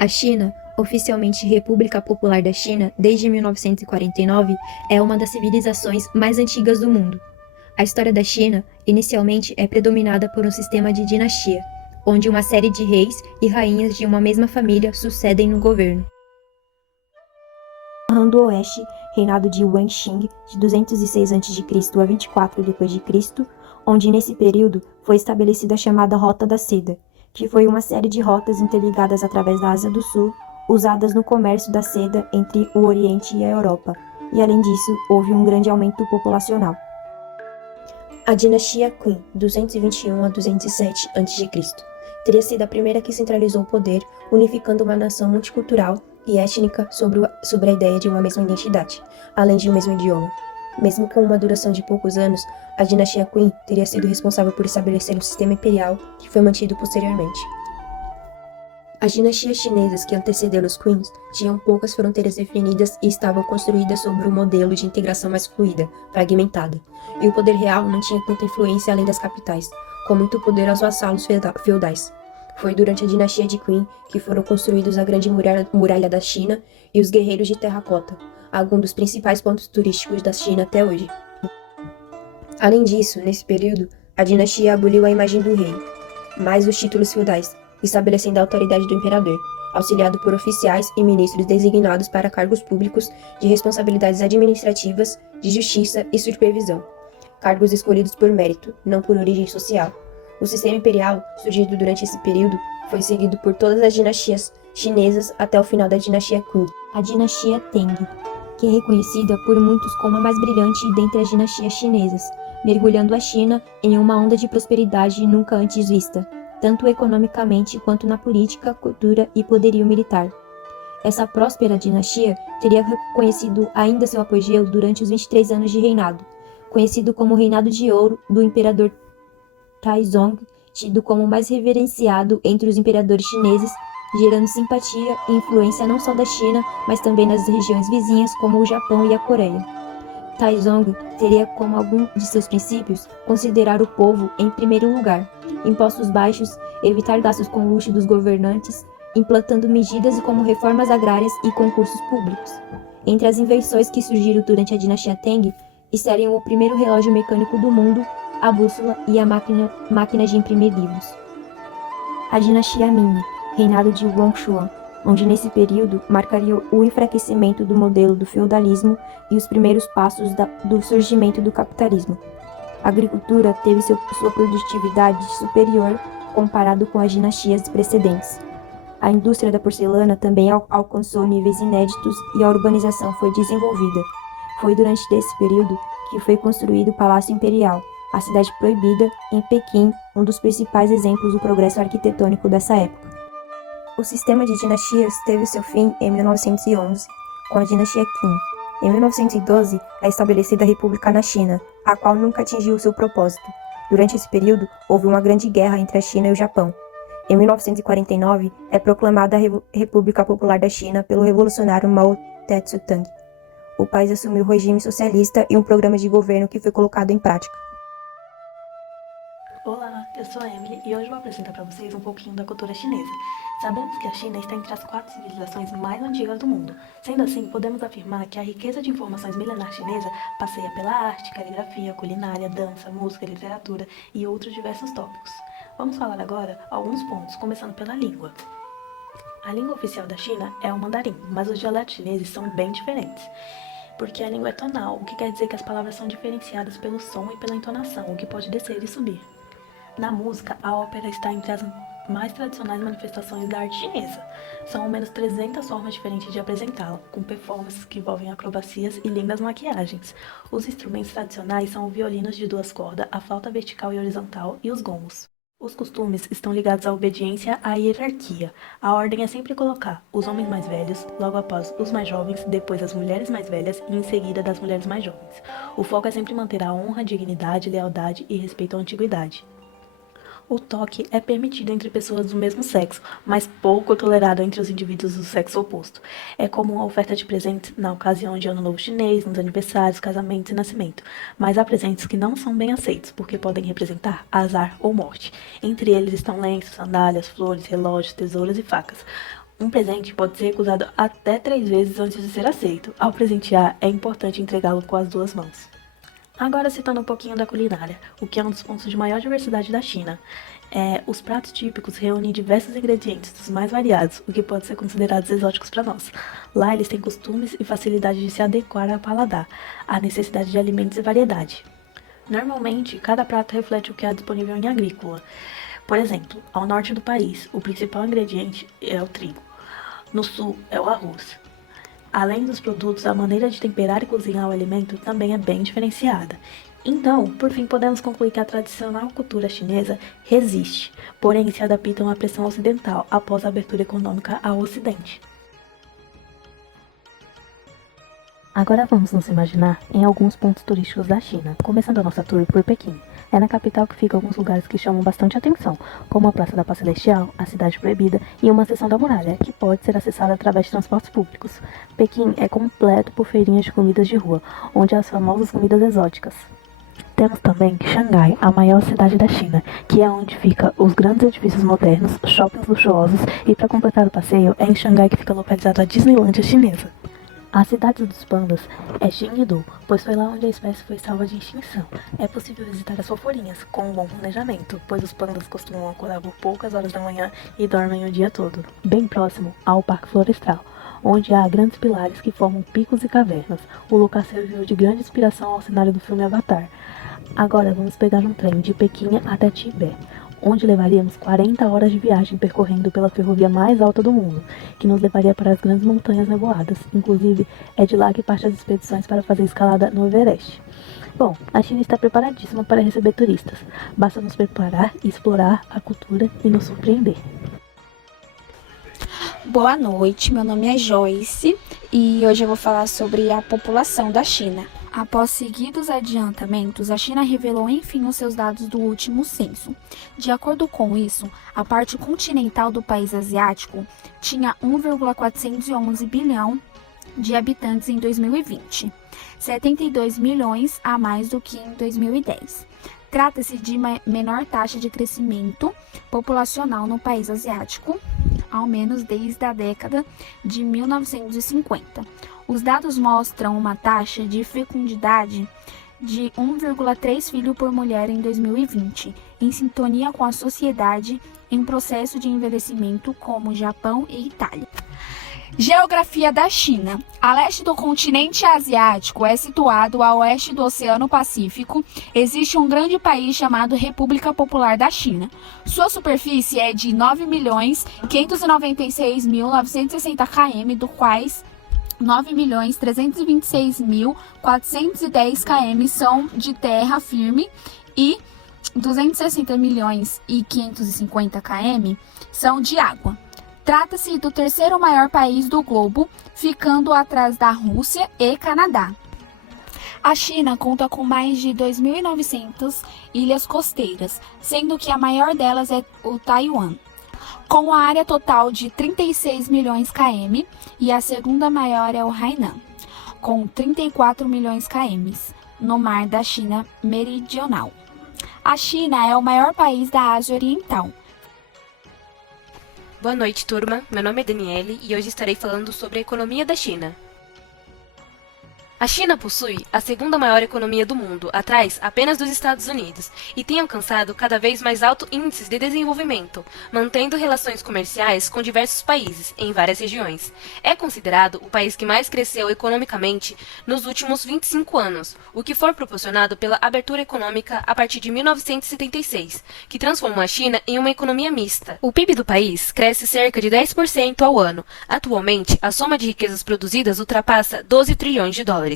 A China, oficialmente República Popular da China desde 1949, é uma das civilizações mais antigas do mundo. A história da China, inicialmente, é predominada por um sistema de dinastia, onde uma série de reis e rainhas de uma mesma família sucedem no governo. Han do Oeste, reinado de Wangxing, de 206 a.C. a 24 d.C., onde nesse período foi estabelecida a chamada Rota da Seda, que foi uma série de rotas interligadas através da Ásia do Sul, usadas no comércio da seda entre o Oriente e a Europa, e além disso, houve um grande aumento populacional. A dinastia Qin, 221 a 207 a.C., teria sido a primeira que centralizou o poder, unificando uma nação multicultural e étnica sobre a ideia de uma mesma identidade, além de um mesmo idioma. Mesmo com uma duração de poucos anos, a dinastia Qin teria sido responsável por estabelecer um sistema imperial que foi mantido posteriormente. As dinastias chinesas que antecederam os Qins tinham poucas fronteiras definidas e estavam construídas sobre um modelo de integração mais fluida, fragmentada, e o poder real não tinha tanta influência além das capitais, com muito poder aos vassalos feudais. Foi durante a dinastia de Qin que foram construídos a Grande Muralha da China e os Guerreiros de Terracota, alguns dos principais pontos turísticos da China até hoje. Além disso, nesse período, a dinastia aboliu a imagem do rei, mais os títulos feudais, estabelecendo a autoridade do imperador, auxiliado por oficiais e ministros designados para cargos públicos de responsabilidades administrativas, de justiça e supervisão, cargos escolhidos por mérito, não por origem social. O sistema imperial, surgido durante esse período, foi seguido por todas as dinastias chinesas até o final da dinastia Qin, a dinastia Tang, que é reconhecida por muitos como a mais brilhante dentre as dinastias chinesas, mergulhando a China em uma onda de prosperidade nunca antes vista, tanto economicamente quanto na política, cultura e poderio militar. Essa próspera dinastia teria reconhecido ainda seu apogeu durante os 23 anos de reinado, conhecido como Reinado de Ouro do Imperador Taizong, tido como o mais reverenciado entre os imperadores chineses, gerando simpatia e influência não só da China, mas também nas regiões vizinhas como o Japão e a Coreia. Taizong teria como algum de seus princípios considerar o povo em primeiro lugar, impostos baixos, evitar gastos com luxo dos governantes, implantando medidas como reformas agrárias e concursos públicos. Entre as invenções que surgiram durante a dinastia Tang, estariam o primeiro relógio mecânico do mundo, a bússola e a máquina de imprimir livros. A dinastia Ming, reinado de Wangchuan, onde nesse período marcaria o enfraquecimento do modelo do feudalismo e os primeiros passos do surgimento do capitalismo. A agricultura teve sua produtividade superior comparado com as dinastias precedentes. A indústria da porcelana também alcançou níveis inéditos e a urbanização foi desenvolvida. Foi durante esse período que foi construído o Palácio Imperial, a Cidade Proibida, em Pequim, um dos principais exemplos do progresso arquitetônico dessa época. O sistema de dinastias teve seu fim em 1911, com a dinastia Qin. Em 1912, é estabelecida a República na China, a qual nunca atingiu seu propósito. Durante esse período, houve uma grande guerra entre a China e o Japão. Em 1949, é proclamada a República Popular da China pelo revolucionário Mao Tse-tung. O país assumiu o regime socialista e um programa de governo que foi colocado em prática. Olá, eu sou a Emily e hoje vou apresentar para vocês um pouquinho da cultura chinesa. Sabemos que a China está entre as 4 civilizações mais antigas do mundo. Sendo assim, podemos afirmar que a riqueza de informações milenar chinesa passeia pela arte, caligrafia, culinária, dança, música, literatura e outros diversos tópicos. Vamos falar agora alguns pontos, começando pela língua. A língua oficial da China é o mandarim, mas os dialetos chineses são bem diferentes, porque a língua é tonal, o que quer dizer que as palavras são diferenciadas pelo som e pela entonação, o que pode descer e subir. Na música, a ópera está entre as mais tradicionais manifestações da arte chinesa. São ao menos 300 formas diferentes de apresentá-la, com performances que envolvem acrobacias e lindas maquiagens. Os instrumentos tradicionais são o violino de 2 cordas, a flauta vertical e horizontal e os gongos. Os costumes estão ligados à obediência à hierarquia. A ordem é sempre colocar os homens mais velhos, logo após os mais jovens, depois as mulheres mais velhas e em seguida das mulheres mais jovens. O foco é sempre manter a honra, dignidade, lealdade e respeito à antiguidade. O toque é permitido entre pessoas do mesmo sexo, mas pouco tolerado entre os indivíduos do sexo oposto. É comum a oferta de presentes na ocasião de Ano Novo Chinês, nos aniversários, casamentos e nascimento, mas há presentes que não são bem aceitos, porque podem representar azar ou morte. Entre eles estão lenços, sandálias, flores, relógios, tesouras e facas. Um presente pode ser recusado até 3 vezes antes de ser aceito. Ao presentear, é importante entregá-lo com as 2 mãos. Agora citando um pouquinho da culinária, o que é um dos pontos de maior diversidade da China. Os pratos típicos reúnem diversos ingredientes dos mais variados, o que pode ser considerados exóticos para nós. Lá eles têm costumes e facilidade de se adequar ao paladar, à necessidade de alimentos e variedade. Normalmente, cada prato reflete o que há disponível em agrícola. Por exemplo, ao norte do país, o principal ingrediente é o trigo. No sul, é o arroz. Além dos produtos, a maneira de temperar e cozinhar o alimento também é bem diferenciada. Então, por fim, podemos concluir que a tradicional cultura chinesa resiste, porém se adaptam à pressão ocidental após a abertura econômica ao Ocidente. Agora vamos nos imaginar em alguns pontos turísticos da China, começando a nossa tour por Pequim. É na capital que ficam alguns lugares que chamam bastante atenção, como a Praça da Paz Celestial, a Cidade Proibida e uma seção da muralha, que pode ser acessada através de transportes públicos. Pequim é completo por feirinhas de comidas de rua, onde há as famosas comidas exóticas. Temos também Xangai, a maior cidade da China, que é onde ficam os grandes edifícios modernos, shoppings luxuosos e, para completar o passeio, é em Xangai que fica localizada a Disneylândia chinesa. A cidade dos pandas é Xingdu, pois foi lá onde a espécie foi salva de extinção. É possível visitar as fofurinhas, com um bom planejamento, pois os pandas costumam acordar por poucas horas da manhã e dormem o dia todo. Bem próximo ao Parque Florestal, onde há grandes pilares que formam picos e cavernas. O local serviu de grande inspiração ao cenário do filme Avatar. Agora vamos pegar um trem de Pequim até Tibete, onde levaríamos 40 horas de viagem percorrendo pela ferrovia mais alta do mundo, que nos levaria para as grandes montanhas nevoadas. Inclusive, é de lá que partem as expedições para fazer escalada no Everest. Bom, a China está preparadíssima para receber turistas. Basta nos preparar, explorar a cultura e nos surpreender. Boa noite, meu nome é Joyce e hoje eu vou falar sobre a população da China. Após seguidos adiantamentos, a China revelou enfim os seus dados do último censo. De acordo com isso, a parte continental do país asiático tinha 1,411 bilhão de habitantes em 2020, 72 milhões a mais do que em 2010. Trata-se de menor taxa de crescimento populacional no país asiático, ao menos desde a década de 1950. Os dados mostram uma taxa de fecundidade de 1,3 filho por mulher em 2020, em sintonia com a sociedade em processo de envelhecimento como Japão e Itália. Geografia da China. A leste do continente asiático é situado a oeste do Oceano Pacífico. Existe um grande país chamado República Popular da China. Sua superfície é de 9.596.960 km, do quais 9.326.410 km são de terra firme e 260.550 km são de água. Trata-se do terceiro maior país do globo, ficando atrás da Rússia e Canadá. A China conta com mais de 2.900 ilhas costeiras, sendo que a maior delas é o Taiwan, com a área total de 36 milhões km, e a segunda maior é o Hainan, com 34 milhões km, no mar da China Meridional. A China é o maior país da Ásia Oriental. Boa noite, turma. Meu nome é Daniele e hoje estarei falando sobre a economia da China. A China possui a segunda maior economia do mundo, atrás apenas dos Estados Unidos, e tem alcançado cada vez mais alto índices de desenvolvimento, mantendo relações comerciais com diversos países em várias regiões. É considerado o país que mais cresceu economicamente nos últimos 25 anos, o que foi proporcionado pela abertura econômica a partir de 1976, que transformou a China em uma economia mista. O PIB do país cresce cerca de 10% ao ano. Atualmente, a soma de riquezas produzidas ultrapassa 12 trilhões de dólares.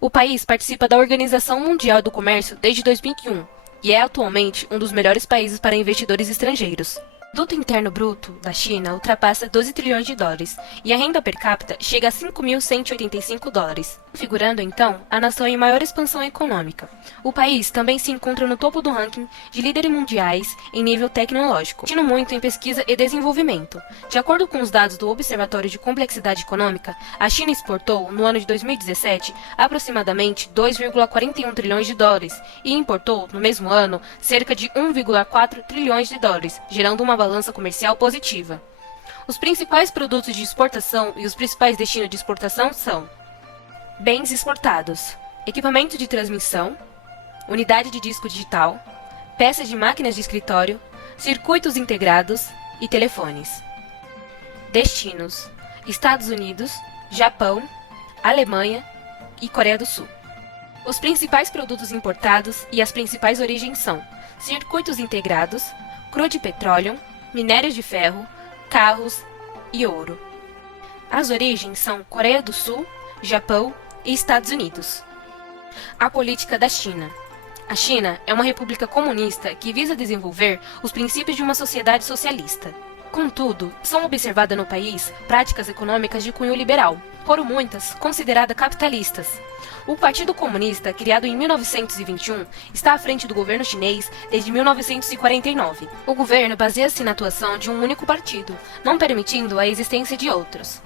O país participa da Organização Mundial do Comércio desde 2001 e é atualmente um dos melhores países para investidores estrangeiros. O produto interno bruto da China ultrapassa 12 trilhões de dólares e a renda per capita chega a 5.185 dólares, configurando então a nação em maior expansão econômica. O país também se encontra no topo do ranking de líderes mundiais em nível tecnológico, investindo muito em pesquisa e desenvolvimento. De acordo com os dados do Observatório de Complexidade Econômica, a China exportou, no ano de 2017, aproximadamente 2,41 trilhões de dólares e importou, no mesmo ano, cerca de 1,4 trilhões de dólares, gerando uma balança comercial positiva. Os principais produtos de exportação e os principais destinos de exportação são: bens exportados, equipamento de transmissão, unidade de disco digital, peças de máquinas de escritório, circuitos integrados e telefones. Destinos: Estados Unidos, Japão, Alemanha e Coreia do Sul. Os principais produtos importados e as principais origens são: circuitos integrados, crude petróleo, minérios de ferro, carros e ouro. As origens são Coreia do Sul, Japão e Estados Unidos. A política da China. A China é uma república comunista que visa desenvolver os princípios de uma sociedade socialista. Contudo, são observadas no país práticas econômicas de cunho liberal, por muitas consideradas capitalistas. O Partido Comunista, criado em 1921, está à frente do governo chinês desde 1949. O governo baseia-se na atuação de um único partido, não permitindo a existência de outros.